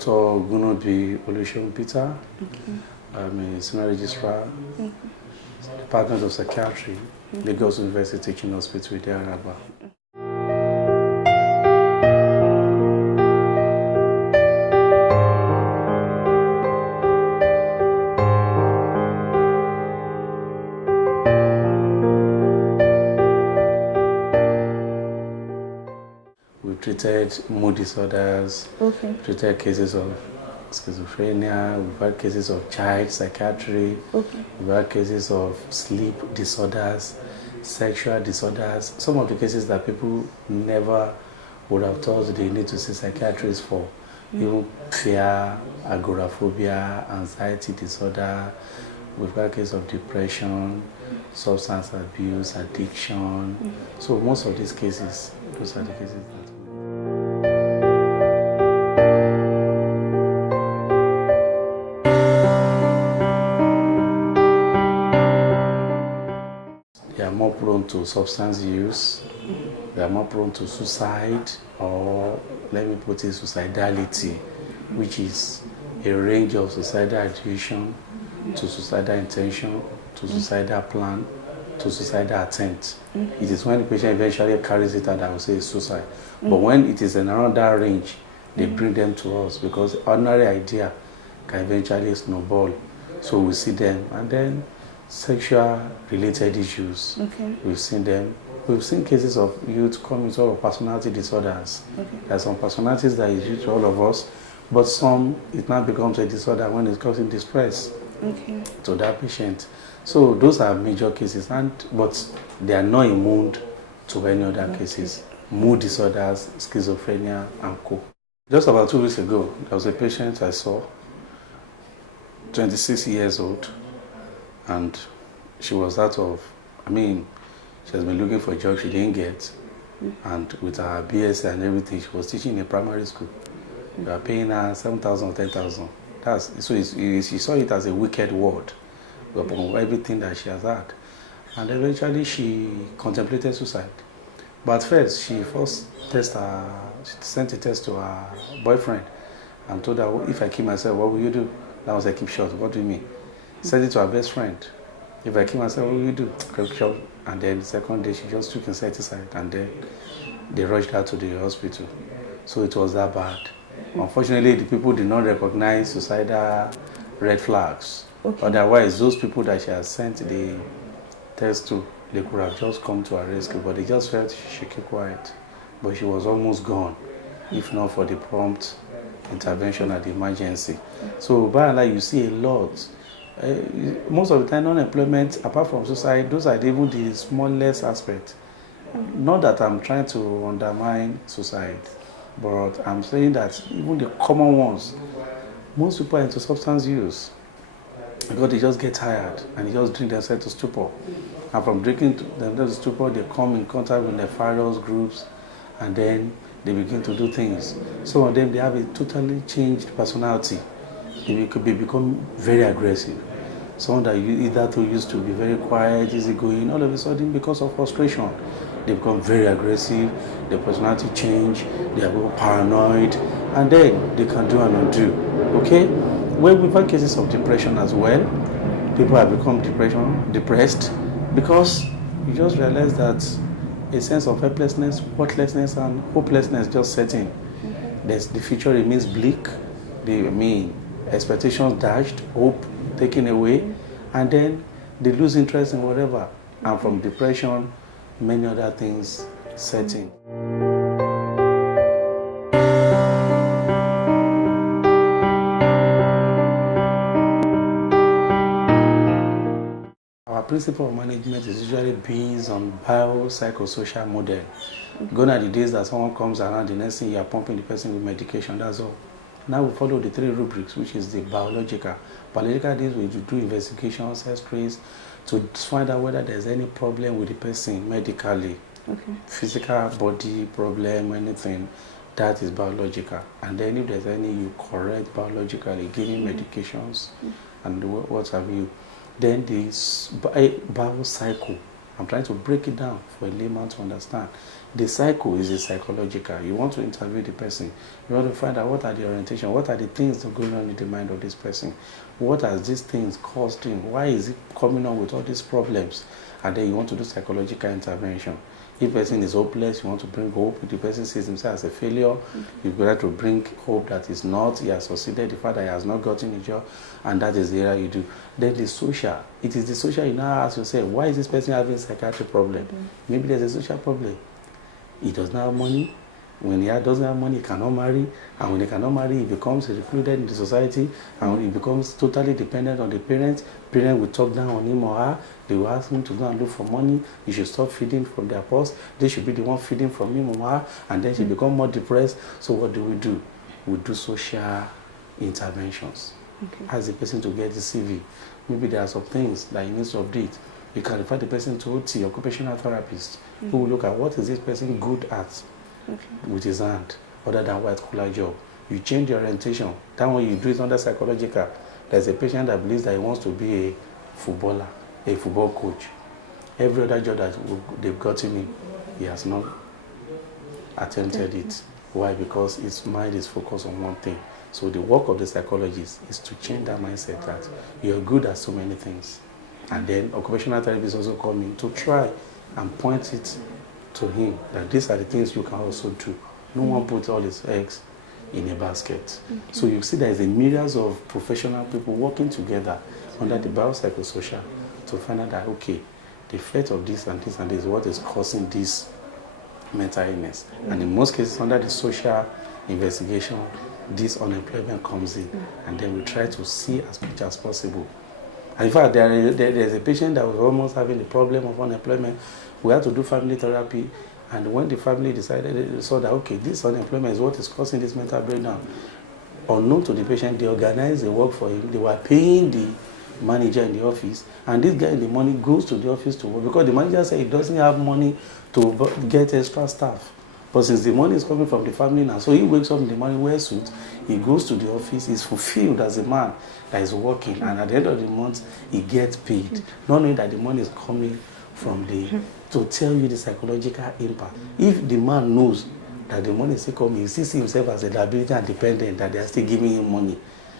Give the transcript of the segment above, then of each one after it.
Dr. Ogunnubi Peters. I'm a Senior Registrar, Department of Psychiatry, Lagos University Teaching Hospital, Araba. We treated mood disorders, treated cases of schizophrenia, we've had cases of child psychiatry, we've had cases of sleep disorders, sexual disorders, some of the cases that people never would have thought they need to see psychiatrists for, even fear, agoraphobia, anxiety disorder, we've had cases of depression, substance abuse, addiction. So most of these cases, those are the cases that they are more prone to substance use, they are more prone to suicide, or let me put it, suicidality, which is a range of suicidal ideation to suicidal intention to suicidal plan to suicidal attempt. It is when the patient eventually carries it out that I will say it's suicide. But when it is around that range, they bring them to us because the ordinary idea can eventually snowball. So we see them, and then sexual related issues. We've seen them. We've seen cases of youth coming with all of personality disorders. There are some personalities that is due to all of us, but some it now becomes a disorder when it's causing distress to that patient. So those are major cases, but they are not immune to any other cases. Mood disorders, schizophrenia, and co. Just about 2 weeks ago, there was a patient I saw, 26 years old, and she was out of, she has been looking for a job she didn't get, and with her BS and everything, she was teaching in a primary school. They were paying her 7,000 or 10,000. So she saw it as a wicked word upon everything that she has had. And eventually she contemplated suicide. But first, she sent a test to her boyfriend and told her, if I kill myself, what will you do? That was a keep short. What do you mean? Sent it to her best friend. If I kill myself, what will you do? Keep short. And then the second day, she just took insecticide, and then they rushed her to the hospital. So it was that bad. Unfortunately, the people did not recognize suicidal red flags. Otherwise, those people that she had sent the test to, they could have just come to her rescue, but they just felt she kept quiet. But she was almost gone, if not for the prompt intervention at the emergency. So by and large, you see a lot. Most of the time, unemployment, apart from suicide, those are even the smallest aspect. Not that I'm trying to undermine suicide, but I'm saying that even the common ones, most people are into substance use because they just get tired and they just drink themselves to stupor. And from drinking themselves to stupor, they come in contact with nefarious groups, and then they begin to do things. Some of them, they have a totally changed personality. They could become very aggressive. Someone that either used to be very quiet, easygoing, all of a sudden, because of frustration, they become very aggressive, their personality change, they are more paranoid, and then they can do and undo. Okay? Well, we've had cases of depression as well. People have become depressed, because you just realize that a sense of helplessness, worthlessness, and hopelessness just set in. The future remains bleak. Expectations dashed, hope taken away, and then they lose interest in whatever. And from depression, many other things set in. Our principle of management is usually based on biopsychosocial model. Gone are the days that someone comes around, the next thing you are pumping the person with medication, that's all. Now we follow the 3 rubrics, which is the biological. Biological days we do investigations, x-rays, to find out whether there's any problem with the person medically. Physical body problem, anything, that is biological. And then if there's any, you correct biologically, giving medications and what have you. Then the biocycle, I'm trying to break it down for a layman to understand. The cycle is a psychological. You want to interview the person. You want to find out what are the orientation, what are the things that are going on in the mind of this person. What has these things caused him? Why is it coming on with all these problems? And then you want to do psychological intervention. If the person is hopeless, you want to bring hope. If the person sees himself as a failure, you got to bring hope that he's not, he has succeeded, the fact that he has not gotten a job, and that is the area you do. Then the social. It is the social you now ask yourself, why is this person having a psychiatric problem? Maybe there's a social problem. He does not have money. When he doesn't have money, he cannot marry. And when he cannot marry, he becomes recluded in the society. And when he becomes totally dependent on the parents, parents will talk down on him or her. They will ask him to go and look for money. He should stop feeding from their purse. They should be the one feeding from him or her. And then she become more depressed. So what do? We do social interventions. Ask the person to get the CV. Maybe there are some things that he needs to update. You can refer the person to OT, occupational therapist, who will look at what is this person good at with his hand, other than white collar job. You change the orientation. That one you do it under psychological. There's a patient that believes that he wants to be a footballer, a football coach. Every other job that they've got him in, he has not attempted it. Why? Because his mind is focused on one thing. So the work of the psychologist is to change that mindset that you're good at so many things. And then occupational therapists also come in to try and point it to him that these are the things you can also do. No one puts all his eggs in a basket. So you see there is a myriad of professional people working together under the biopsychosocial to find out that, okay, the effect of this and this and this is what is causing this mental illness. And in most cases, under the social investigation, this unemployment comes in. And then we try to see as much as possible. And in fact, there's a patient that was almost having a problem of unemployment. We had to do family therapy. And when the family decided, they saw that, okay, this unemployment is what is causing this mental breakdown. Unknown to the patient, they organized the work for him. They were paying the manager in the office. And this guy in the morning goes to the office to work because the manager said he doesn't have money to get extra staff. But since the money is coming from the family now, so he wakes up in the morning, wears suit, he goes to the office, he's fulfilled as a man that is working, and at the end of the month, he gets paid. Not knowing that the money is coming from to tell you the psychological impact. If the man knows that the money is still coming, he sees himself as a liability and dependent, that they are still giving him money.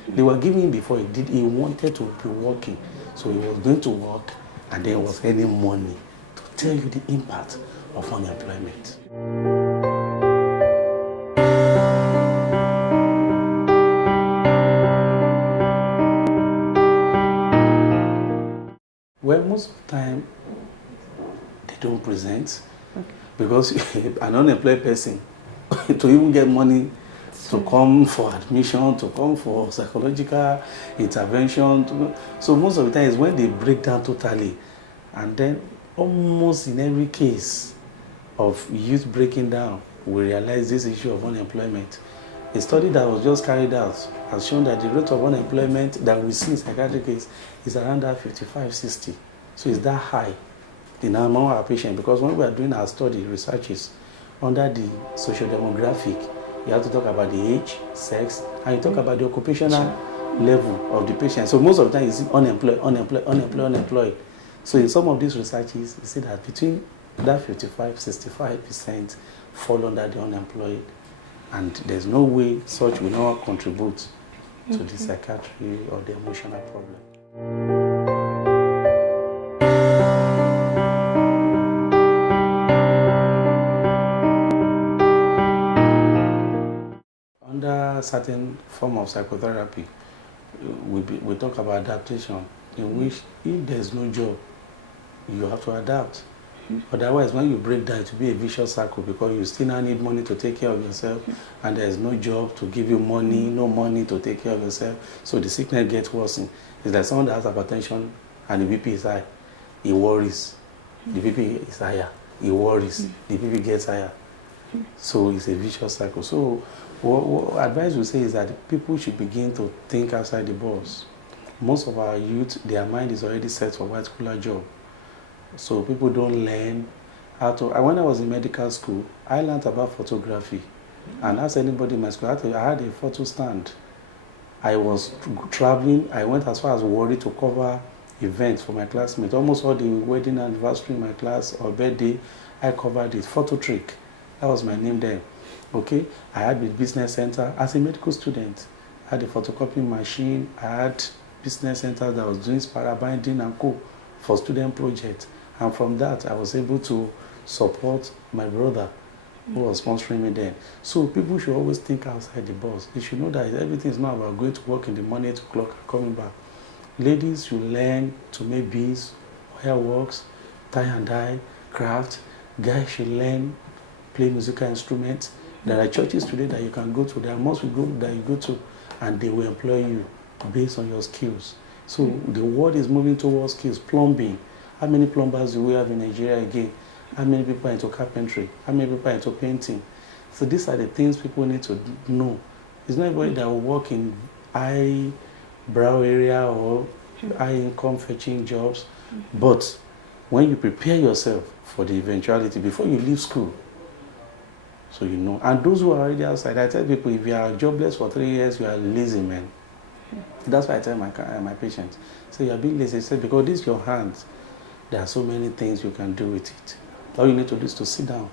They were giving him before he wanted to be working. So he was going to work, and then he was earning money to tell you the impact of unemployment. Well, most of the time, they don't present because an unemployed person, to even get money to come for admission, to come for psychological intervention. So most of the time is when they break down totally. And then almost in every case of youth breaking down, we realize this issue of unemployment. A study that was just carried out has shown that the rate of unemployment that we see in psychiatric case is around that 55-60. So it's that high in among our patients, because when we are doing our study researches under the socio-demographic, you have to talk about the age, sex, and you talk about the occupational level of the patient. So most of the time you see unemployed. So in some of these researches, you see that between that 55-65% fall under the unemployed. And there's no way such will not contribute to the psychiatry or the emotional problem. Under certain form of psychotherapy, we talk about adaptation, in which if there's no job, you have to adapt. Otherwise, when you break down, it will be a vicious cycle because you still now need money to take care of yourself, and there's no job to give you money, no money to take care of yourself. So the sickness gets worse. It's like someone that has hypertension and the BP is high. He worries. The BP is higher. He worries. The BP gets higher. So it's a vicious cycle. So what advice we say is that people should begin to think outside the box. Most of our youth, their mind is already set for white collar job. So people don't learn how to. When I was in medical school, I learned about photography. And as anybody in my school, I had a photo stand. I was traveling. I went as far as Warri to cover events for my classmates. Almost all the wedding anniversary in my class or birthday, I covered it. Photo trick. That was my name then. Okay, I had the business center as a medical student. I had a photocopy machine. I had business center that was doing spiral binding and co for student projects. And from that, I was able to support my brother who was sponsoring me then. So people should always think outside the box. They should know that everything is not about going to work in the morning, 8 o'clock, and coming back. Ladies should learn to make beads, fireworks, tie and dye, craft. Guys should learn play musical instruments. There are churches today that you can go to. There are mosques that you go to, and they will employ you based on your skills. So the world is moving towards skills. Plumbing. How many plumbers do we have in Nigeria again? How many people are into carpentry? How many people are into painting? So these are the things people need to know. It's not everybody that will work in high brow area or high income fetching jobs. But when you prepare yourself for the eventuality before you leave school, so you know. And those who are already outside, I tell people, if you are jobless for 3 years, you are lazy, man. That's why I tell my patients. So you are being lazy. I say, because this is your hands. There are so many things you can do with it. All you need to do is to sit down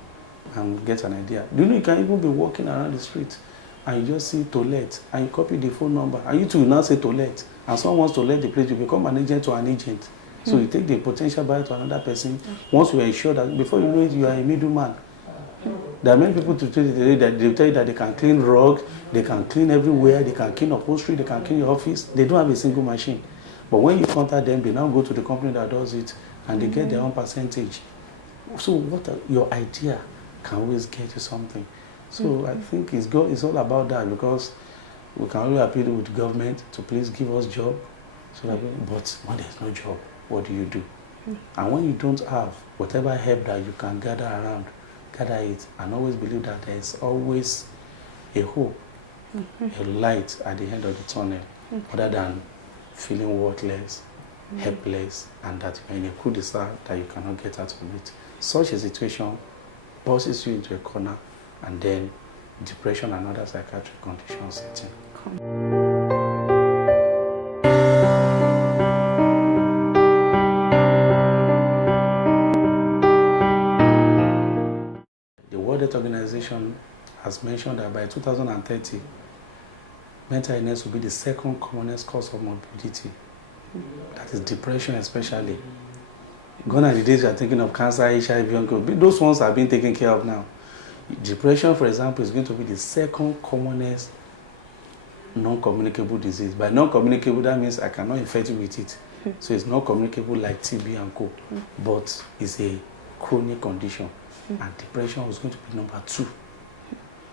and get an idea. Do you know you can even be walking around the street and you just see toilet and you copy the phone number and you too now say toilet and someone wants to let the place, you become an agent to an agent. So you take the potential buyer to another person. Once you are sure that before you know it, you are a middleman. There are many people to tell you that they tell you that they can clean rug, they can clean everywhere, they can clean upholstery, they can clean your office. They don't have a single machine. But when you contact them, they now go to the company that does it and they get their own percentage. So what your idea can always get you something. So I think it's all about that, because we can only appeal with the government to please give us job. So that but when there's no job, what do you do? And when you don't have whatever help that you can gather around, gather it, and always believe that there is always a hope, a light at the end of the tunnel, other than feeling worthless, helpless, and that you're in a cul-de-sac that you cannot get out of it. Such a situation pushes you into a corner, and then depression and other psychiatric conditions set in. The World Health Organization has mentioned that by 2030, mental illness will be the second commonest cause of morbidity. That is depression especially. Gone are the days you are thinking of cancer, HIV, those ones are being taken care of now. Depression, for example, is going to be the second commonest non-communicable disease. By non-communicable, that means I cannot infect you with it. So it's not communicable like TB and co. But it's a chronic condition. And depression was going to be number 2.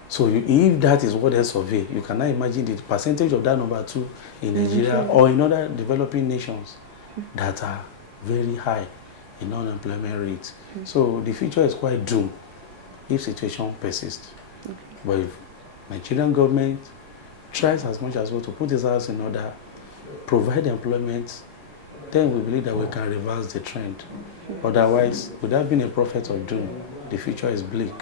So if that is what they survey, you cannot imagine the percentage of that number 2 in Nigeria or in other developing nations that are very high in unemployment rates. So the future is quite doomed if situation persists. But if Nigerian government tries as much as well to put this house in order, provide employment, then we believe that we can reverse the trend. Otherwise, without being a prophet of doom, the future is bleak.